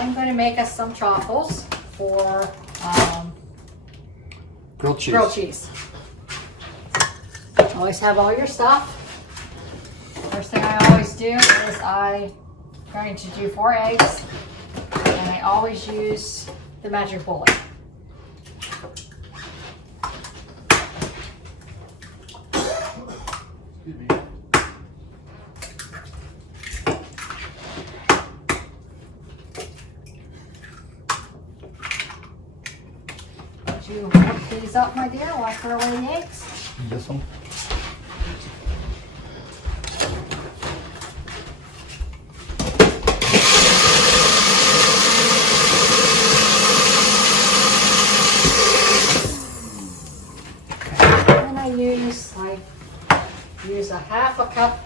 I'm going to make us some chaffles for grilled cheese. Grilled cheese. Always have all your stuff. First thing I always do is I'm going to do 4 eggs, and I always use the magic bullet. Excuse me. Would you whip these up, my dear, while I throw away the eggs? This one. And I use a half a cup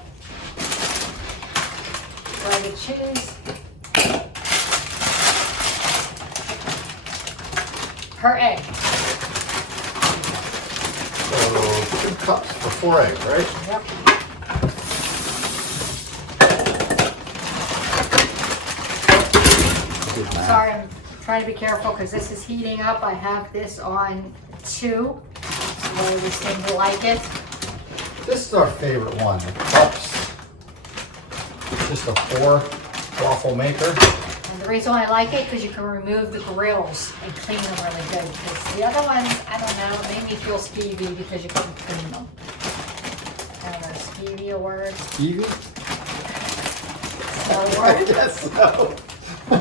shredded cheese per egg. So 2 cups for 4 eggs, right? Yep. Sorry, I'm trying to be careful because this is heating up. I have this on 2, so we seem to like it. This is our favorite one, the cups. Just a 4 waffle maker. And the reason why I like it because you can remove the grills and clean them really good. Because the other ones, I don't know, it made me feel skeevy because you couldn't clean them. I don't know, skeevy a word? Skeevy? So a I word? guess so. I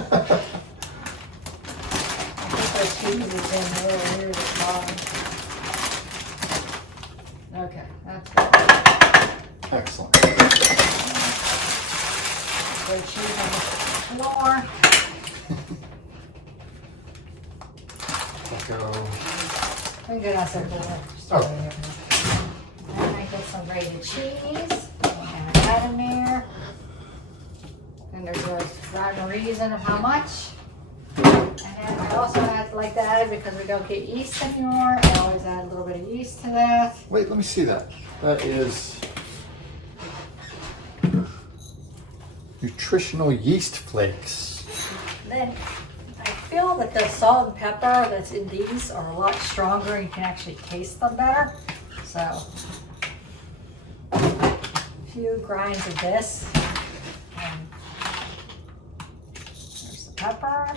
think those cheese is in there near the bottom. Okay, that's good. Excellent. Throw cheese on the floor. Let's go. I'm good on some more. Oh. And I get some grated cheese. Add that in there. And there's a rhyme or reason of how much. And then I also like to add it because we don't get yeast anymore. I always add a little bit of yeast to that. Wait, let me see that. That is nutritional yeast flakes. Then I feel that the salt and pepper that's in these are a lot stronger and you can actually taste them better. So a few grinds of this. And there's the pepper.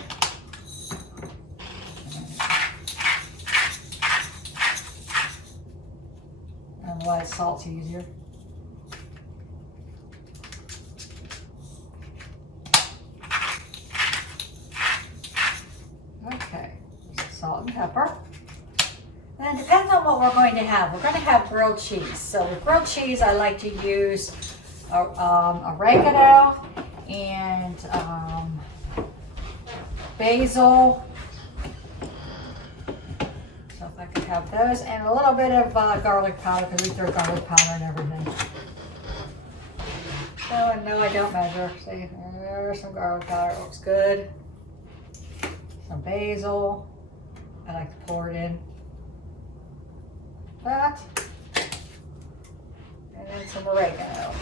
And why salt's easier. Okay, salt and pepper. And it depends on what we're going to have. We're going to have grilled cheese. So with grilled cheese, I like to use oregano and basil. So if I could have those, and a little bit of garlic powder, because we throw garlic powder and everything. So, and no, I don't measure. See, there's some garlic powder. It looks good. Some basil. I like to pour it in. That. And then some oregano.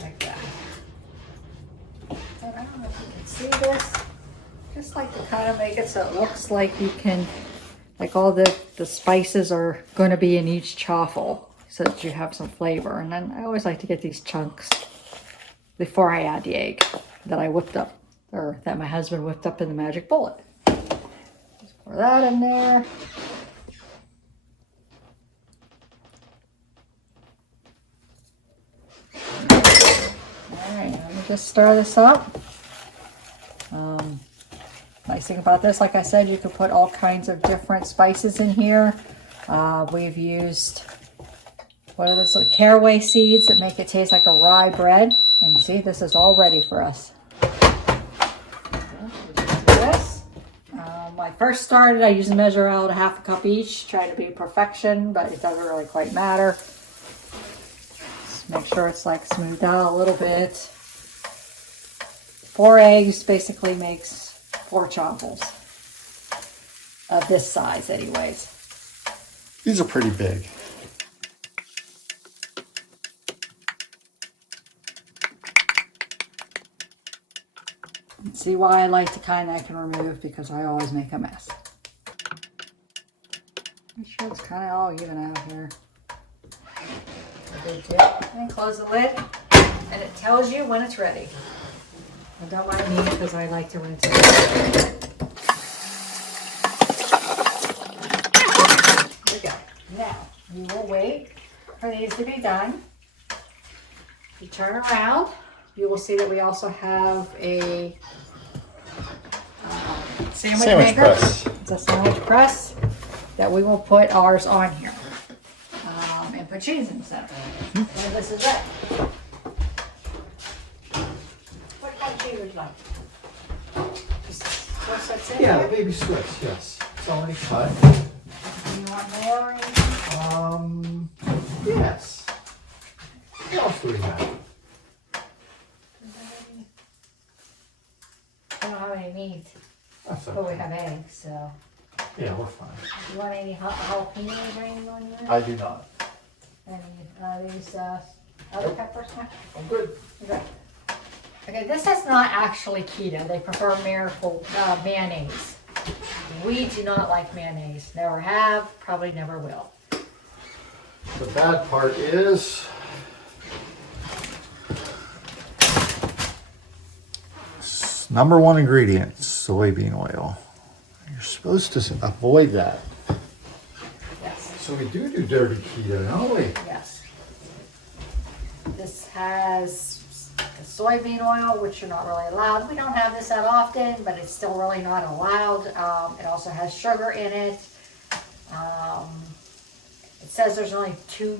Like that. And I don't know if you can see this. Just like to kind of make it so it looks like you can, like all the spices are going to be in each chaffle so that you have some flavor. And then I always like to get these chunks before I add the egg that I whipped up, or that my husband whipped up in the magic bullet. Just pour that in there. All right, let me just stir this up. Nice thing about this, like I said, you can put all kinds of different spices in here. We've used, what are those, like caraway seeds that make it taste like a rye bread. And see, this is all ready for us. This. When I first started, I used to measure out a half a cup each, trying to be perfection, but it doesn't really quite matter. Just make sure it's like smoothed out a little bit. 4 eggs basically makes 4 chaffles of this size anyways. These are pretty big. See why I like the kind I can remove, because I always make a mess. Make sure it's kind of all even out here. And close the lid, and it tells you when it's ready. I don't mind me because I like to rinse it. There we go. Now, you will wait for these to be done. You turn around, you will see that we also have a sandwich maker. Press. It's a sandwich press that we will put ours on here. And put cheese in the center. And this is it. What kind of cheese would you like? Just Swiss that's in Yeah, here? the baby Swiss, yes. It's already cut. Do you want more or anything? Yes. What else do we have? I don't have any meat, That's but we okay. have eggs, so. Yeah, we're fine. Do you want any jalapenos or anything on yours? I do not. Any these other peppers? I'm good. Okay. Okay, this is not actually keto. They prefer mayonnaise. We do not like mayonnaise. Never have, probably never will. The bad part is number one ingredient, soybean oil. You're supposed to avoid that. Yes. So we do dirty keto, don't we? Yes. This has soybean oil, which you're not really allowed. We don't have this that often, but it's still really not allowed. It also has sugar in it. It says there's only two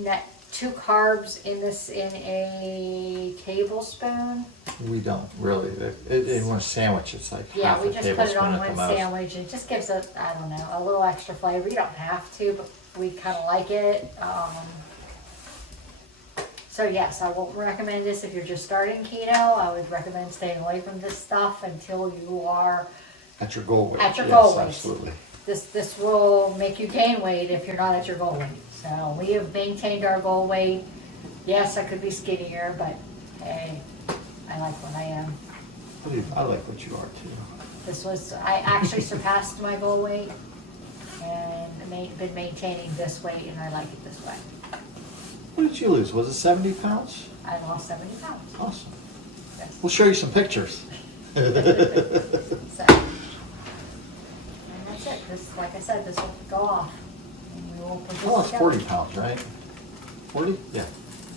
carbs in this in a tablespoon. We don't really. In one sandwich, it's like Yeah, half we a just put it tablespoon on at one the most. sandwich. It just gives it, I don't know, a little extra flavor. You don't have to, but we kind of like it. So yes, I won't recommend this if you're just starting keto. I would recommend staying away from this stuff until you are At your goal weight. at your Yes, goal weight. absolutely. This will make you gain weight if you're not at your goal weight. So we have maintained our goal weight. Yes, I could be skinnier, but hey, I like what I am. I like what you are too. I actually surpassed my goal weight and been maintaining this weight, and I like it this way. What did you lose? Was it 70 pounds? I lost 70 pounds. Awesome. Yes. We'll show you some pictures. So, and that's it. This, like I said, this will go off. And we will put this You lost together. 40 pounds, right? 40? Yeah.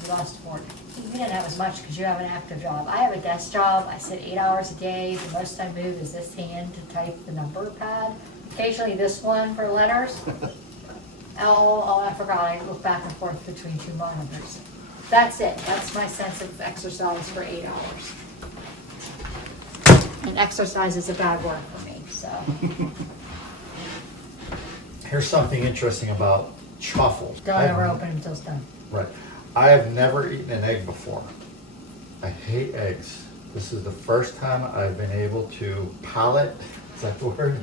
You lost 40. You didn't have as much because you have an active job. I have a desk job. I sit 8 hours a day. The most I move is this hand to type the number pad. Occasionally this one for letters. Oh, I forgot. I look back and forth between two monitors. That's it. That's my sense of exercise for 8 hours. And exercise is a bad word for me, so. Here's something interesting about Chaffles. Don't ever open it until it's done. Right. I have never eaten an egg before. I hate eggs. This is the first time I've been able to palate, is that the word?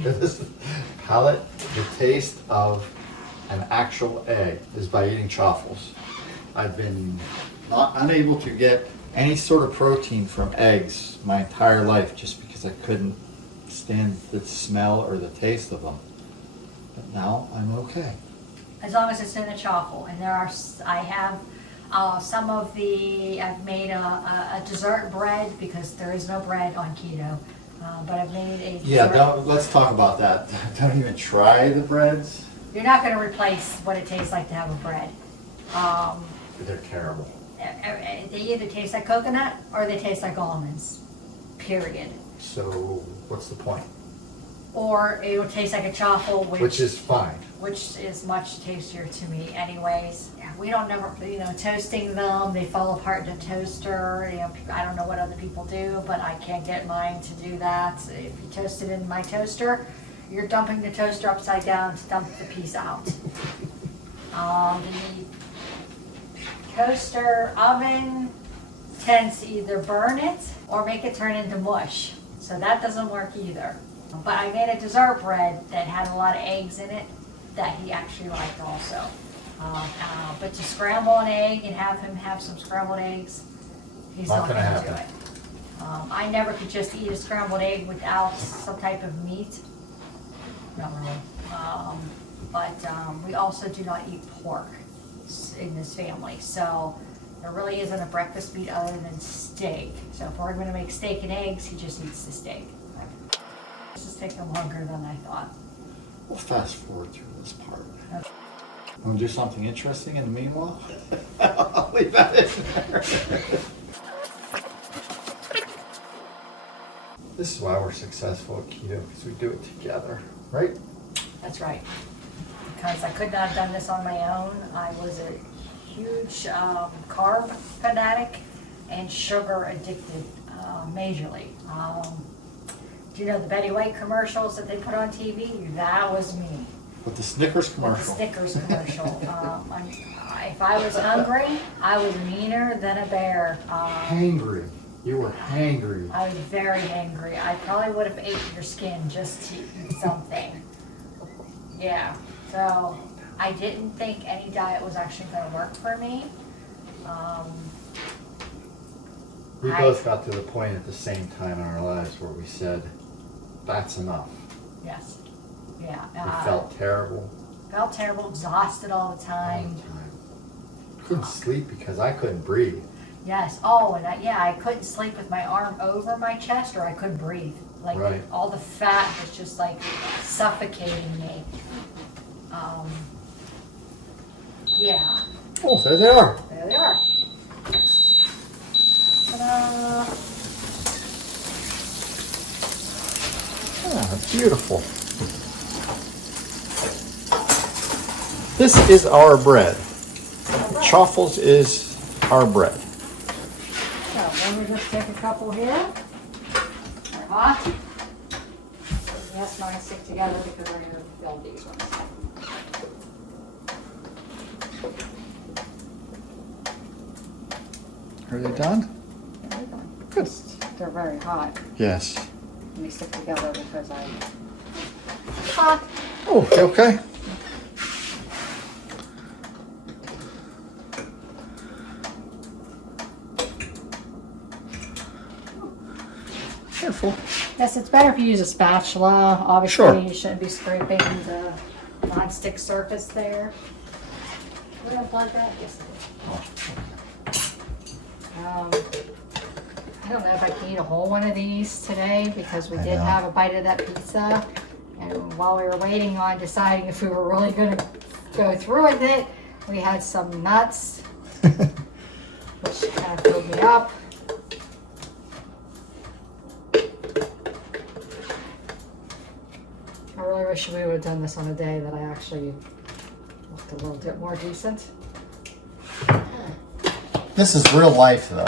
Palate the taste of an actual egg is by eating Chaffles. I've been unable to get any sort of protein from eggs my entire life just because I couldn't stand the smell or the taste of them. But now I'm okay. As long as it's in a chaffle. And I have some of I've made a dessert bread because there is no bread on keto. But I've made a dessert. Let's talk about that. Don't even try the breads. You're not going to replace what it tastes like to have a bread. They're terrible. They either taste like coconut or they taste like almonds. Period. So what's the point? Or it will taste like a chaffle, Which is fine. which is much tastier to me anyways. Yeah, we don't never, toasting them, they fall apart in a toaster. I don't know what other people do, but I can't get mine to do that. If you toast it in my toaster, you're dumping the toaster upside down to dump the piece out. The toaster oven tends to either burn it or make it turn into mush. So that doesn't work either. But I made a dessert bread that had a lot of eggs in it that he actually liked also. But to scramble an egg and have him have some scrambled eggs, he's Not not gonna going to do happen. it. I never could just eat a scrambled egg without some type of meat. Not really. But we also do not eat pork in this family. So there really isn't a breakfast meat other than steak. So if we're going to make steak and eggs, he just eats the steak. This is taking longer than I thought. We'll fast forward through this part. Okay. Want to do something interesting in the meanwhile? I'll leave that in there. This is why we're successful at keto, because we do it together, right? That's right. Because I could not have done this on my own. I was a huge carb fanatic and sugar addicted majorly. Do you know the Betty White commercials that they put on TV? That was me. With the Snickers With commercial. the Snickers commercial. If I was hungry, I was meaner than a bear. Hangry. You were hangry. I was very angry. I probably would have ate your skin just to eat something. Yeah. So I didn't think any diet was actually going to work for me. We both got to the point at the same time in our lives where we said, that's enough. Yes. Yeah. We felt terrible. Felt terrible, exhausted all the All the time. time. Couldn't sleep because I couldn't breathe. Yes. Oh, and I couldn't sleep with my arm over my chest, or I couldn't breathe. Like Right. all the fat was just like suffocating me. Yeah. Oh, there they are. There they are. Ta-da! Ah, beautiful. This is our bread. Chaffles is our bread. So let me just take a couple here. They're hot. Yes, mine stick together because I'm going to build these ones. Are they done? Good. They're very hot. Yes. Let me stick together because I'm hot. Oh, okay. Careful. Yes, it's better if you use a spatula. Obviously, Sure. you shouldn't be scraping the non-stick surface there. We don't plug that? Yes, I did. I don't know if I can eat a whole one of these today because we I did know. have a bite of that pizza. And while we were waiting on deciding if we were really going to go through with it, we had some nuts, which kind of filled me up. I really wish we would have done this on a day that I actually looked a little bit more decent. This is real life, though.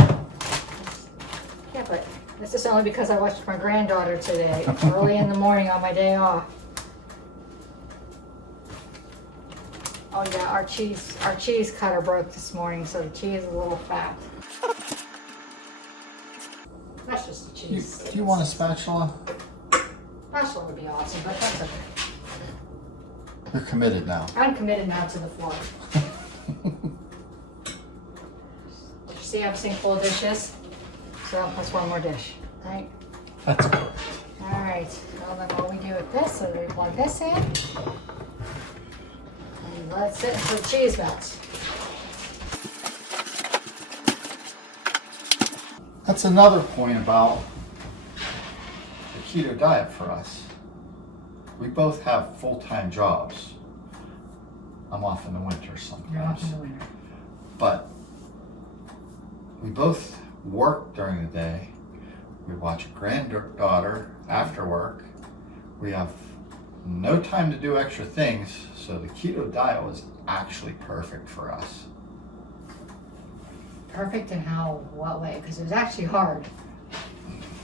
Yeah, but this is only because I watched my granddaughter today, early in the morning on my day off. Oh yeah, our cheese cutter broke this morning, so the cheese is a little fat. That's just the cheese. Do you want a spatula? Spatula would be awesome, but that's okay. You're committed now. I'm committed now to the fork. Did you see everything full of dishes? So that's one more dish, right? That's good. All right, well then what we do with this, so we plug this in. And let it sit until the cheese melts. That's another point about the keto diet for us. We both have full-time jobs. I'm off in the winter sometimes. You're off in the winter. But we both work during the day. We watch a granddaughter after work. We have no time to do extra things, so the keto diet was actually perfect for us. Perfect in what way? Because it was actually hard.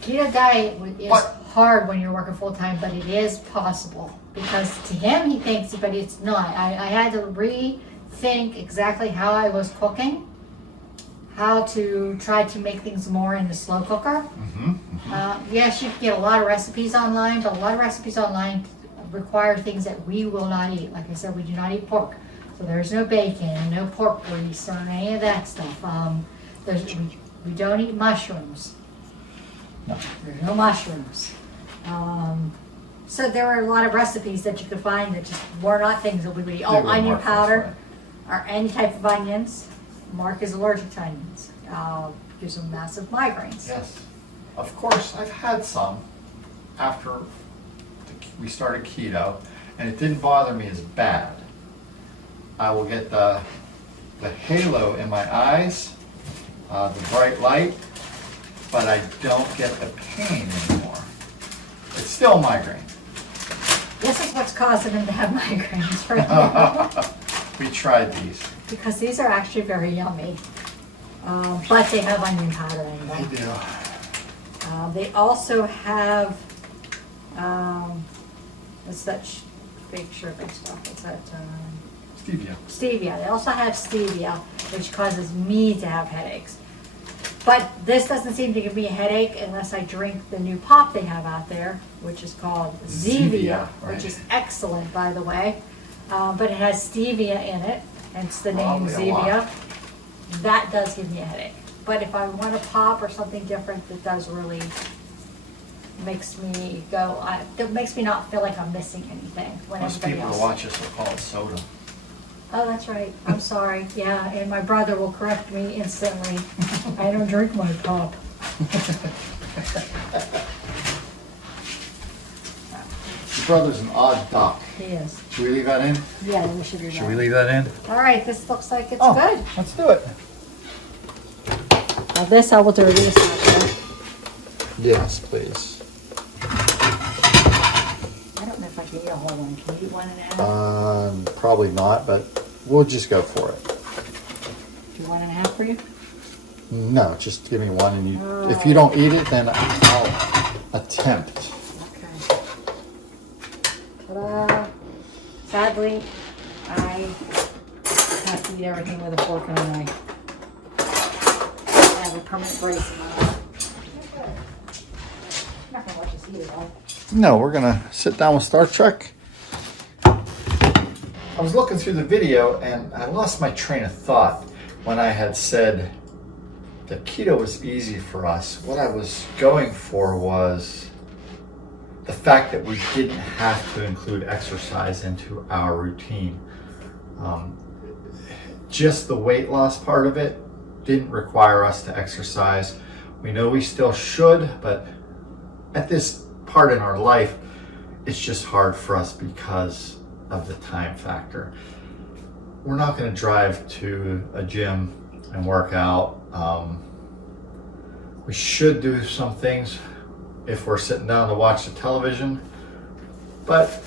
Keto diet is What? hard when you're working full time, but it is possible. Because to him, he thinks, but it's not. I had to rethink exactly how I was cooking, how to try to make things more in the slow cooker. Yes, you can get a lot of recipes online, but a lot of recipes online require things that we will not eat. Like I said, we do not eat pork. So there's no bacon, no pork grease, or any of that stuff. We don't eat mushrooms. No. There's no mushrooms. So there are a lot of recipes that you could find that just were not things that we would eat. Oh, They were onion more powder fast, or any type of onions. Mark is allergic to onions. Gives him massive migraines. Yes. Of course, I've had some after we started keto, and it didn't bother me as bad. I will get the halo in my eyes, the bright light, but I don't get the pain anymore. It's still a migraine. This is what's causing him to have migraines right now. We tried these. Because these are actually very yummy. But they have onion powder in them. They do. They also have, what's that big sugar stuff? What's that? Stevia. Stevia. They also have stevia, which causes me to have headaches. But this doesn't seem to give me a headache unless I drink the new pop they have out there, which is called Zevia, Right. which is excellent, by the way. But it has stevia in it, hence the name Probably a lot. Zevia. That does give me a headache. But if I want a pop or something different, that does really makes me go, that makes me not feel like I'm missing anything when Most everybody people else. who watch us will call it soda. Oh, that's right. I'm sorry. Yeah, and my brother will correct me instantly. I don't drink my pop. Your brother's an odd duck. He is. Should we leave that in? Yeah, we should do Should we that. leave that in? All right, this looks like it's Oh, good. let's do it. Now this I will do this much. Yes, please. I don't know if I can eat a whole one. Can you eat 1.5? Probably not, but we'll just go for it. Do 1.5 for you? No, just give me one, and you. Oh. If you don't eat it, then I'll attempt. Okay. Ta-da. Sadly, I have to eat everything with a fork and a knife. I have a permanent brace in my eye. I'm not gonna let you eat it all. No, we're gonna sit down with Star Trek. I was looking through the video and I lost my train of thought when I had said that keto was easy for us. What I was going for was the fact that we didn't have to include exercise into our routine. Just the weight loss part of it didn't require us to exercise. We know we still should, but at this part in our life, it's just hard for us because of the time factor. We're not going to drive to a gym and work out. We should do some things if we're sitting down to watch the television, but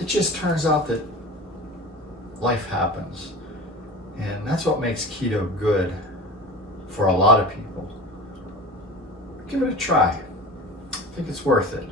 it just turns out that life happens. And that's what makes keto good for a lot of people. Give it a try. I think it's worth it.